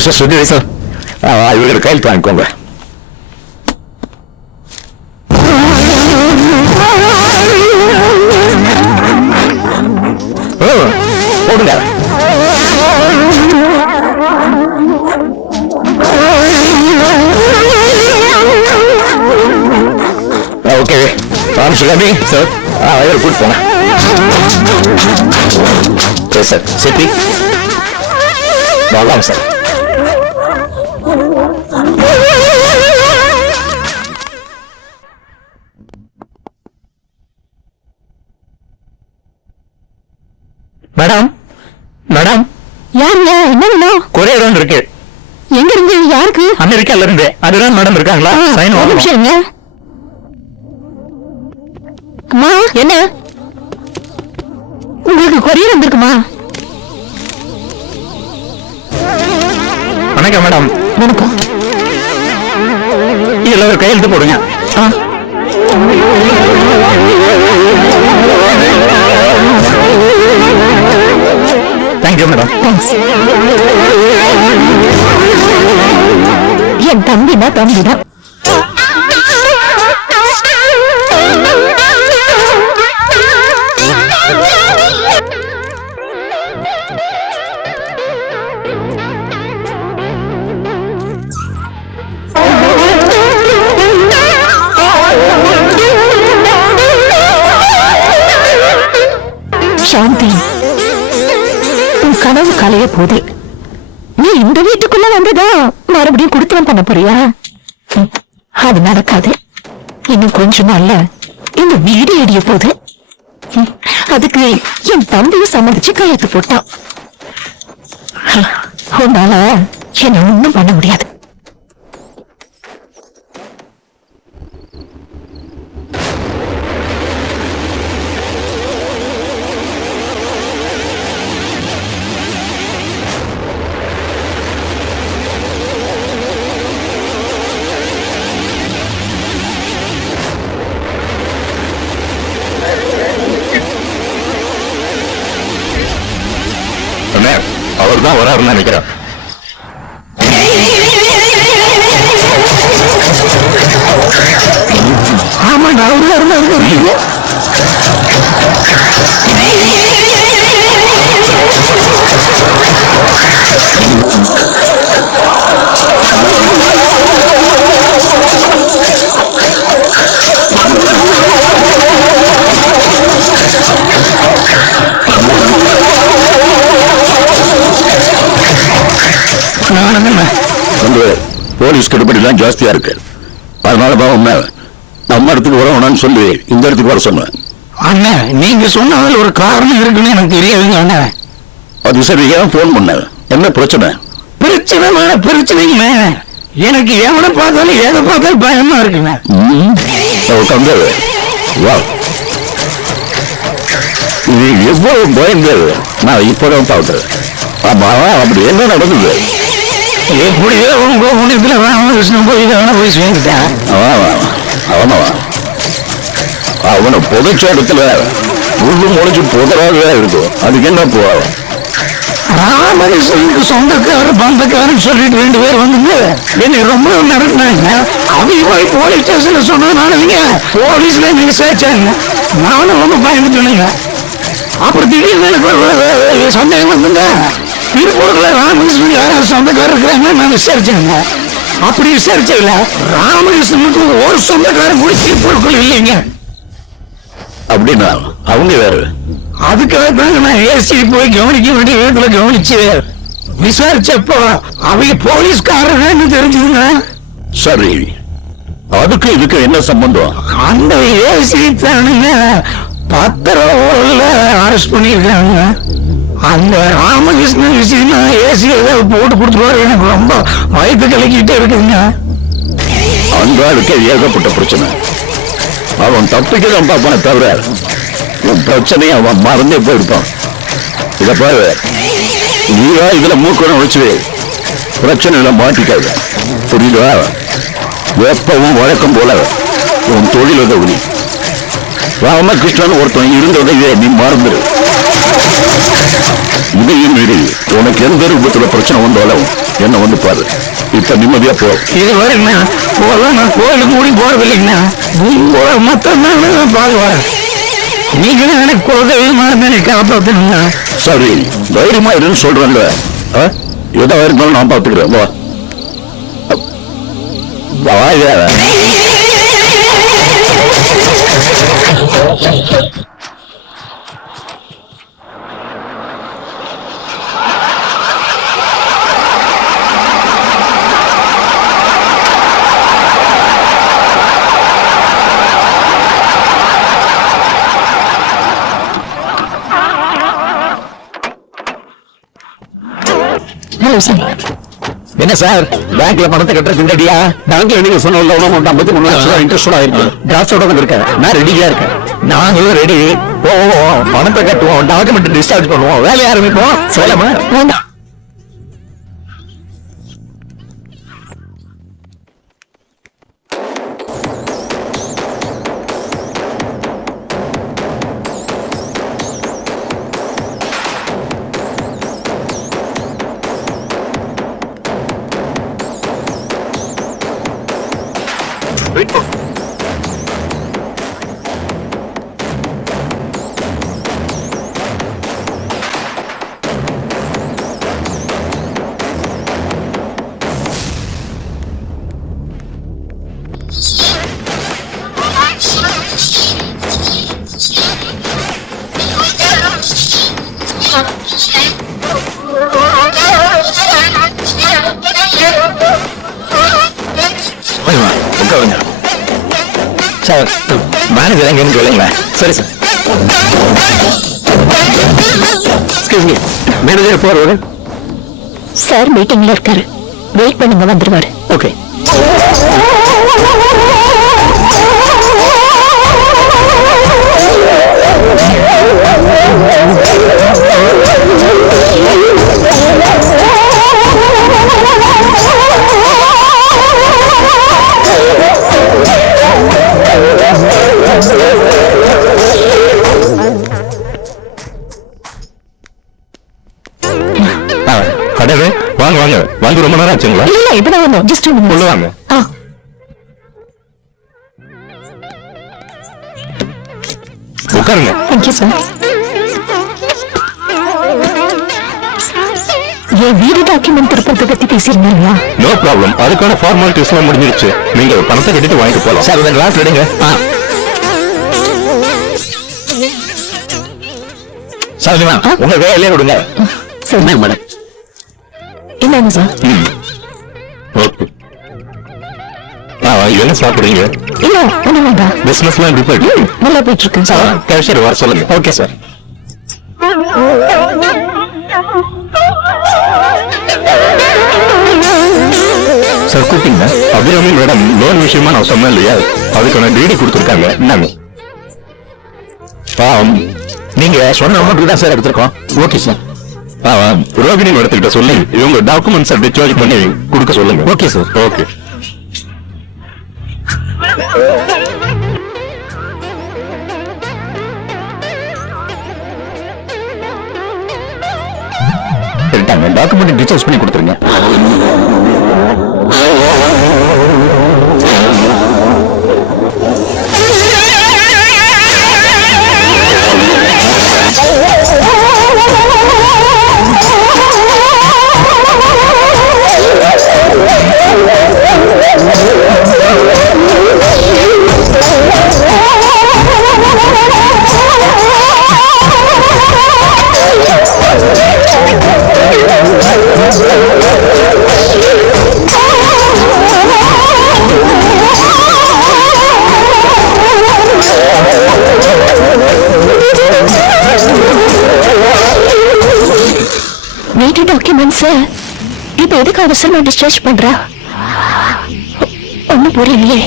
Mister Sudhir sir, இவர்கிட்ட கையெழுத்து வாங்கிக்கோங்க. போடுங்க. ஓகே ராமசுகாமி சார், இவர் கூட்டு போங்க சார். சிப்பி வாங்க சார். மேடம் மேடம், யாருங்க? என்ன வேணும்? கொரியர் இருக்கு. எங்க இருந்து? யாருக்கு? அமெரிக்கால இருந்து. அதுதான் மேடம் இருக்காங்களா? சைன் ஒரு நிமிஷம். அம்மா, என்ன உங்களுக்கு கொரியர் வந்திருக்குமா? வணக்கம் மேடம். வணக்கம். இதுல ஒரு கையெழுத்து போடுங்க. Thank you madam. என் தம்பினா தம்பிதான். சாந்தி, உன் கனவு கலைய போதே. நீ இந்த வீட்டுக்குள்ள வந்ததா மறுபடியும் குடுத்தனம் பண்ண போறியா? அது நடக்காது. இன்னும் கொஞ்ச நாள்ல இந்த வீடு எரிய போகுது. அதுக்கு என் தம்பியும் சம்மதிச்சு கையெழுத்து போட்டான். உன்னால என்ன ஒண்ணும் பண்ண முடியாது. அவர் தான் வராருன்னு நினைக்கிறேன். ஆமா, நான் போலீஸ் கெடுபடிலாம் ஜாஸ்தியா இருக்கு. அதனாலதான் நம்ம இடத்துக்கு வரணும்னு சொல்லி இந்த இடத்துக்கு வர சொன்னேன். அண்ணன், நீங்க சொன்னதில் ஒரு காரணம் இருக்குன்னு எனக்கு தெரியாதுங்க அண்ணன். அது சரி, ஏன் போன் பண்ண? என்ன பிரச்சனை? பிரச்சனைங்க எனக்கு எவனை பார்த்தாலும் எதை பார்த்தாலும் பயமா இருக்குங்க. இது எவ்வளவு பயந்தது நான் இப்பதான் பார்த்தேன். அப்படி என்ன நடந்தது? எப்படியோ உங்க புண்ணியத்துல ராமகிருஷ்ணன் போய் சேர்ந்துட்டேன். அவனை புதைச்ச இடத்துல முள்ளு முளைச்சு புதராகவே இருக்கும். அதுக்கு என்ன போவாங்க? ராமகிருஷ்ணனுக்கு சொந்தக்காரர் பந்தக்காரன் சொல்லிட்டு 2 பேர் வந்துங்க என்னை ரொம்ப நடத்தினாங்க. அவங்க போய் போலீஸ் ஸ்டேஷன்ல சொன்னதுனால போலீஸ்ல நீங்க சேர்ச்சாங்க. நானும் ரொம்ப பயந்து சொன்னீங்க. அப்புறம் திடீர்னு எனக்கு சந்தேகம் வந்துங்க. திருப்பூர்ல ராமகிருஷ்ணன் யாராவது சொந்தக்காரர் இருக்கிறாங்க நான் விசாரிச்சேங்க. அப்படி விசாரிச்சதுல ராமகிருஷ்ணனுக்கு ஒரு சொந்தக்காரன் கூட திருப்பூருக்குள்ள இல்லைங்க. அப்படின்னா அவங்க வேற. அதுக்காக தாங்க நான் ஏசி போய் கவனிக்க வேண்டிய விதத்துல கவனிச்சு விசாரிச்சப்போ அவங்க போலீஸ்காரன்னு தெரிஞ்சதுங்க. சரி, அதுக்கு இதுக்கு என்ன சம்பந்தம்? அந்த ஏசி தானுங்க 10 ரூபாய்ல அரெஸ்ட் பண்ணிருக்காங்க. அந்த ராமகிருஷ்ணன் விஷயம் ஏசி ஏதாவது போட்டு கொடுத்துருவாரு. எனக்கு ரொம்ப வயிற்று கலக்கிட்டே இருக்குங்க. அந்த ஆளுக்கு ஏகப்பட்ட பிரச்சனை. அவன் தப்பிக்கதான் பார்ப்பானே தவிர உன் பிரச்சனையை அவன் மறந்தே போயிருப்பான். இதை பாரு, நீயா இதுல மூக்கணும் வச்சு பிரச்சனையில மாட்டிக்காது. புரியுதா? எப்பவும் வழக்கம் போல உன் தொழில் உதவி ராமகிருஷ்ணன் ஒருத்தன் இருந்ததை நீ மறந்துடு. இதையும் மீறி உனக்கு எந்த ரூபத்துல பிரச்சனை வந்தாலும் என்ன வந்து பாரு. இப்ப நிம்மதியா போ. இது வரேங்கண்ணா போகலாம். நான் கோயிலுக்கு கூடி போறதில்லைங்கண்ணா. நீங்க மொத்தம் பாருவார். நீங்களும் எனக்கு குலதெய்வமாக காப்பாற்றணுங்கண்ணா. சரி, தைரியமா இருன்னு சொல்றேன்ல. எதா இருந்தாலும் நான் பாத்துக்கிறேன். வா வாயா. Hello sir. என்ன சார், பேங்க்ல பணத்தை கட்டுறதுக்கு ரெடியா? பேங்க்ல நீங்க சொன்ன 53 இன்ட்ரெஸ்டா இருக்கு. டிராஃப்டோட இருக்கேன். நான் ரெடியா இருக்கேன். நாங்களும் ரெடி. ஓ பணத்தை கட்டுவோம், டாக்குமெண்ட் டிஸ்சார்ஜ் பண்ணுவோம், வேலையை ஆரம்பிப்போம். சொல்லமா? வேண்டாம். உட்காருங்க சார். மேனேஜர் எங்கன்னு சொல்லுங்களா? சரி சார். மேனேஜர் போறவரு சார் மீட்டிங்ல இருக்காரு. வெயிட் பண்ணுங்க, வந்துருவாரு. ஓகே. வாங்க வாங்க வாங்க. ரொம்ப நேரம் ஆச்சுங்களா? இல்ல இப்பதான் வந்தோம். ஜஸ்ட் சொல்லுவாங்க. உட்காருங்க. Thank you sir. என் வீடு டாக்குமெண்ட் திருப்பத்தை பத்தி பேசியிருந்தீங்களா? No problem. அதுக்கான ஃபார்மாலிட்டிஸ் எல்லாம் முடிஞ்சிருச்சு. நீங்க பணத்தை கட்டிட்டு வாங்கிட்டு போலாம். சார் அந்த கிளாஸ் எடுங்க. சார் உங்க வேலையே விடுங்க. சரி மேடம். என்னங்க சார்? ஓகே. என்ன சாப்பிடுறீங்க? இல்ல ஒண்ணு வேண்டாம். பிசினஸ்லாம் எப்படி போயிட்டு? நல்லா போயிட்டு இருக்கேன் சார். கேஷியர் வர சொல்லுங்க. Okay sir. சார் கூப்பிட்டீங்க? அபிராமி மேடம் லோன் விஷயமா நான் சொன்னேன் இல்லையா, அதுக்கான டிடி கொடுத்துருக்காங்க. என்னங்க நீங்க சொன்ன அமௌண்ட் தான் சார் எடுத்திருக்கோம். Okay sir. ரோகிணி மேடத்துக்கிட்ட சொல்லி இவங்க டாக்குமெண்ட்ஸ் டிஸ்சார்ஜ் பண்ணி கொடுக்க சொல்லுங்க. Okay sir. Okay. Document discharge பண்ணி கொடுத்துருங்க. வீட்டு டாக்குமெண்ட்ஸ் இப்ப எதுக்கு அவசரமா டிஸ்சார்ஜ் பண்றா? ஒண்ணு புரியலையே.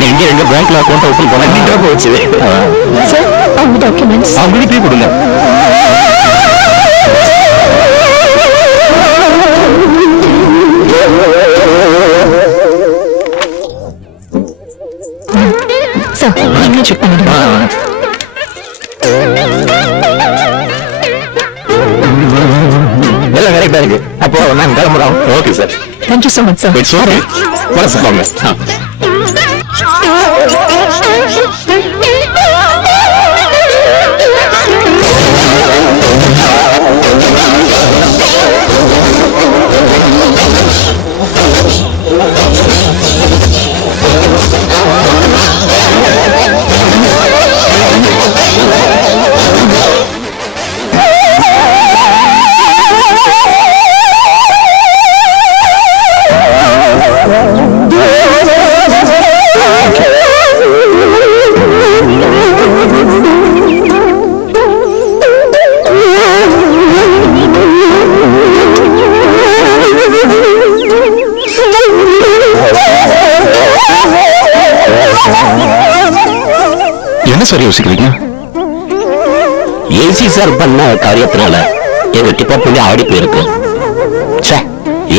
நீங்க எங்க பேங்க்ல அக்கௌண்ட் ஓபன் பண்ண நீங்க போச்சு சார் அவங்க டாக்குமெண்ட்ஸ் அவங்களுக்கு கொடுங்க. எக்ஸைட்டா இருக்கு. அப்போ நான் கிளம்புறோம். Okay sir. Thank you so much sir. It's okay. வாங்க. என்ன சார் யோசிக்கிறீங்க? ஏசி சார் பண்ண காரியத்தினால எங்க டிபார்ட்மெண்ட் ஆடி போயிருக்கு.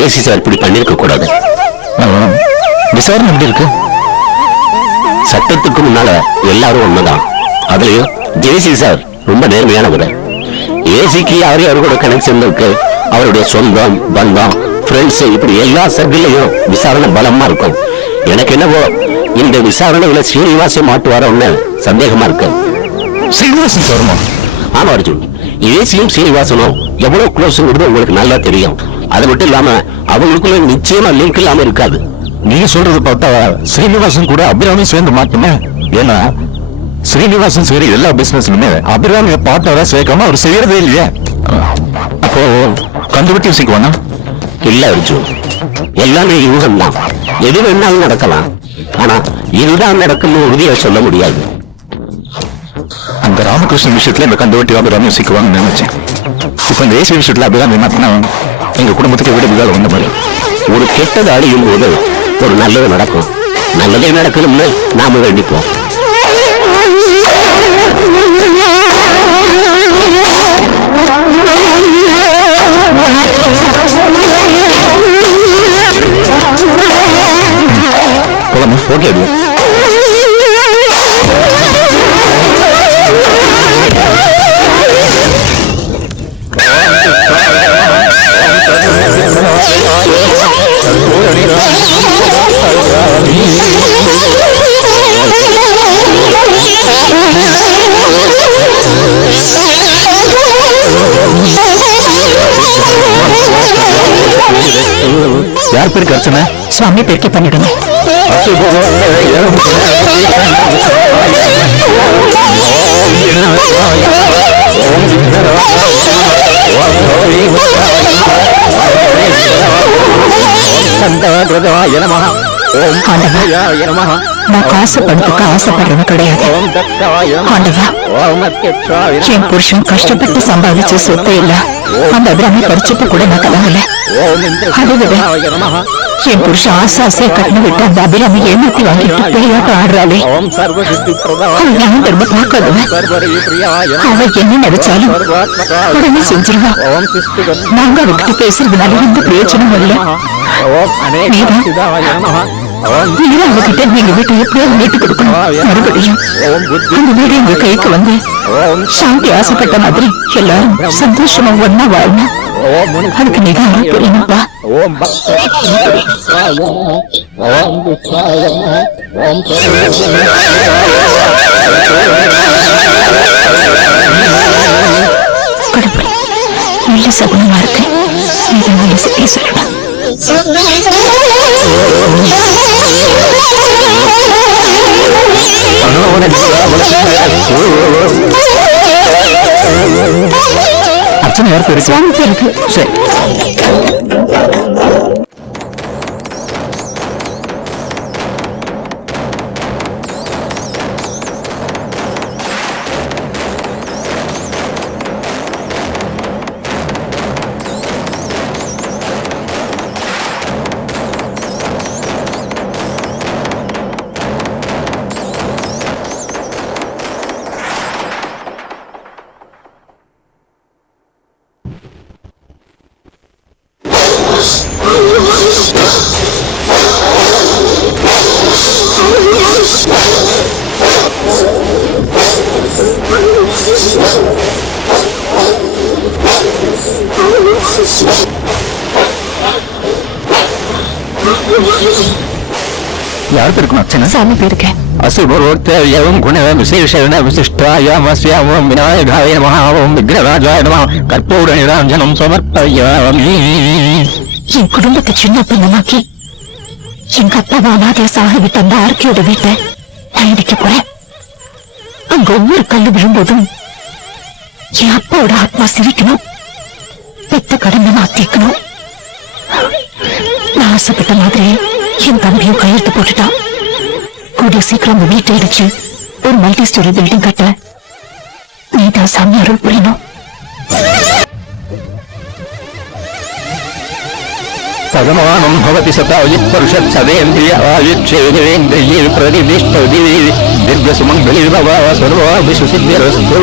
ஏசி சார் இப்படி பண்ணிருக்க கூடாது. விசாரணை எப்படி இருக்கு? சட்டத்துக்கு முன்னால எல்லாரும் ஒண்ணுதான். அதுலயும் ஜேசி சார் ரொம்ப நேர்மையானவர். ஏசிக்கு யாரு கூட கனெக்ஷன் இருக்கு. அவருடைய சொந்தம், பந்தம், ஃப்ரெண்ட்ஸ், இப்படி எல்லா சர்க்கிளையும் விசாரணை பலமா இருக்கும். எனக்கு என்னவோ இந்த விசாரணையில ஸ்ரீனிவாசன் மாட்டுவாரோன்னு சந்தேகமா இருக்கு. ஸ்ரீனிவாசன் வருமா? ஆமா அர்ஜுன், ஏசியும் ஸ்ரீனிவாசனும் எவ்வளவு க்ளோஸ்ங்கிறது உங்களுக்கு நல்லா தெரியும். அது மட்டும் இல்லாம அவங்களுக்குள்ள நிச்சயமா லிங்க் இல்லாம இருக்காது. நீங்க சொல்றது பார்த்தா ஸ்ரீனிவாசன் கூட அபிராமி சேர்ந்து மாட்டுமே. ஏன்னா ஸ்ரீனிவாசன் சரி எல்லா பிசினஸ்லுமே அபிராமிய பார்ட்னரா சேர்க்காம அவர் செய்யறதே இல்லையே. அப்போ கண்டுபிடி யோசிக்குவானா? இல்ல அர்ஜுன், எல்லாமே யூகம் தான். எது வேணாலும் நடக்கலாம். ஆனா இதுதான் நடக்கும்னு உறுதியா சொல்ல முடியாது. அந்த ராமகிருஷ்ணன் விஷயத்துல இந்த கண்டுபிடி அபிராமி யோசிக்குவாங்கன்னு நினைச்சேன். இப்ப இந்த ஏசி விஷயத்துல அபிராமி என்ன எங்க குடும்பத்துக்கு விட விகாரம் வந்த மாதிரி. ஒரு கெட்டது அழியும் போது ஒரு நல்லது நடக்கும். நல்லதே நடக்கணும்னு நாம வேண்டிப்போம். ஓகே. யார் பேருக்கு அர்ச்சனை? சுவாமி பேருக்கே பண்ணிடுங்க. நான் காசு பணத்துக்கு ஆசைப்படுறது கிடையாது. ஆண்டவா, என் புருஷன் கஷ்டப்பட்டு சம்பாதிச்ச சொத்தை இல்ல அந்த அபிராமி படிச்சப்ப கூட நான் கலங்கல. அதை விட என் புருஷன் ஆசாசியா கண்ணு விட்டு அந்த அபிராமி ஏமாத்தி வாங்கிட்டு பேயாட்டம் ஆடுறாளே. அவன் ஞானம் திரும்ப பார்க்காதவன். அவ என்ன நினைச்சாலும் உடனே செஞ்சிருவா. நாங்க அவகிட்ட பேசுறதுனால எந்த பிரயோஜனமும் இல்லை. நீங்க அவகிட்ட நீங்க வீட்டை எப்படியாவது மீட்டு கொடுக்கணும். மறுபடியும் அந்த வீடு எங்க கைக்கு வந்து சாந்தி ஆசைப்பட்ட மாதிரி எல்லாரும் சந்தோஷமா ஒன்னா வாழணும். அதுக்கு நீங்க புரியணும்பா. கடவுள் நல்ல சகுனமா இருக்கு. நீங்க நல்ல செய்தி சொல்லணும். அர்ச்சனை யார் பேருக்கு? சுவாமி பேருக்கு. சரி. யாருக்கு இருக்கும் அர்ச்சனை? சாமி பேருக்கேன். அசுபரோர்த்தம் குண விசேஷன விசிஷ்டாயாமஸ்யாமம் விநாயகாய நமः ஓம் விக்னராஜாய நமः கற்பூர நிராஞ்சனம் சமர்ப்பயாமி. என் குடும்பத்தை சின்ன பின்னமாக்கி எங்க அப்பாவை அனாதைய சாக விட்டு அந்த ஆர்கியோட வீட்டை நான் இடிக்க போறேன். அங்க ஒவ்வொரு கல்லு விழும்போதும் என் அப்பாவோட ஆத்மா சிரிக்கணும், பெத்த கடனை நான் தீக்கணும். நான் ஆசைப்பட்ட மாதிரி என் தம்பியும் கையெழுத்து போட்டுட்டான். கூடிய சீக்கிரம் அந்த வீட்டை இடிச்சு ஒரு மல்டி ஸ்டோரி பில்டிங் கட்ட நீதான் சாமி அருள் புரியணும். பகவானம் பவதி சதாயுத் பருஷத் சதேந்திரிய ஆயுட்சேந்திரியே பிரதிஷ்டதி தீர்க்க சுமங்கலி பவ சர்வாபிஷு சித்திரஸ்து.